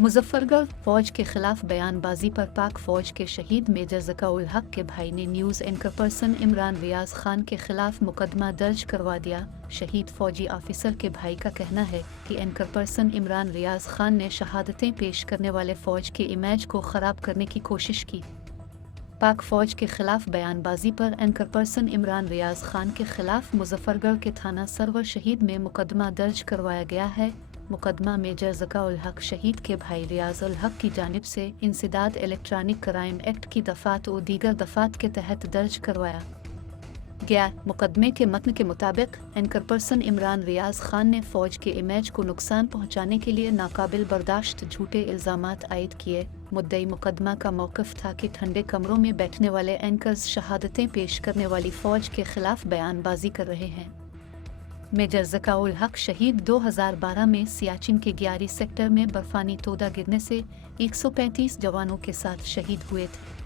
मुजफ्फरगढ़ फौज के खिलाफ बयानबाजी पर पाक फौज के शहीद मेजर ज़काउल हक के भाई ने news anchor person Imran Riaz Khan के खिलाफ मुकदमा दर्ज करवा दिया। शहीद फौजी ऑफिसर के भाई का कहना है कि एंकर पर्सन इमरान रियाज खान ने शहादतें पेश करने वाले फौज के इमेज को ख़राब करने की कोशिश की। पाक फौज के खिलाफ बयानबाजी पर एंकर पर्सन इमरान रियाज खान के खिलाफ मुजफ्फरगढ़ के थाना सरवर शहीद में मुकदमा दर्ज करवाया गया है। मुकदमा मेजर ज़काउल हक शहीद के भाई रियाजुल हक की जानिब से इंसदाद इलेक्ट्रॉनिक क्राइम एक्ट की दफ़ात और दीगर दफ़ात के तहत दर्ज करवाया गया। मुकदमे के मतन के मुताबिक एंकर पर्सन इमरान रियाज खान ने फ़ौज के इमेज को नुकसान पहुँचाने के लिए नाकाबिल बर्दाश्त झूठे इल्ज़ामात आयद किए। मुद्दई मुकदमा का मौक़िफ़ था कि ठंडे कमरों में बैठने वाले एंकर्स शहादतें पेश करने वाली फ़ौज के खिलाफ बयानबाजी कर रहे हैं। मेजर ज़काउल हक शहीद 2012 में सियाचिन के ग्यारी सेक्टर में बर्फानी तोदा गिरने से 135 जवानों के साथ शहीद हुए थे।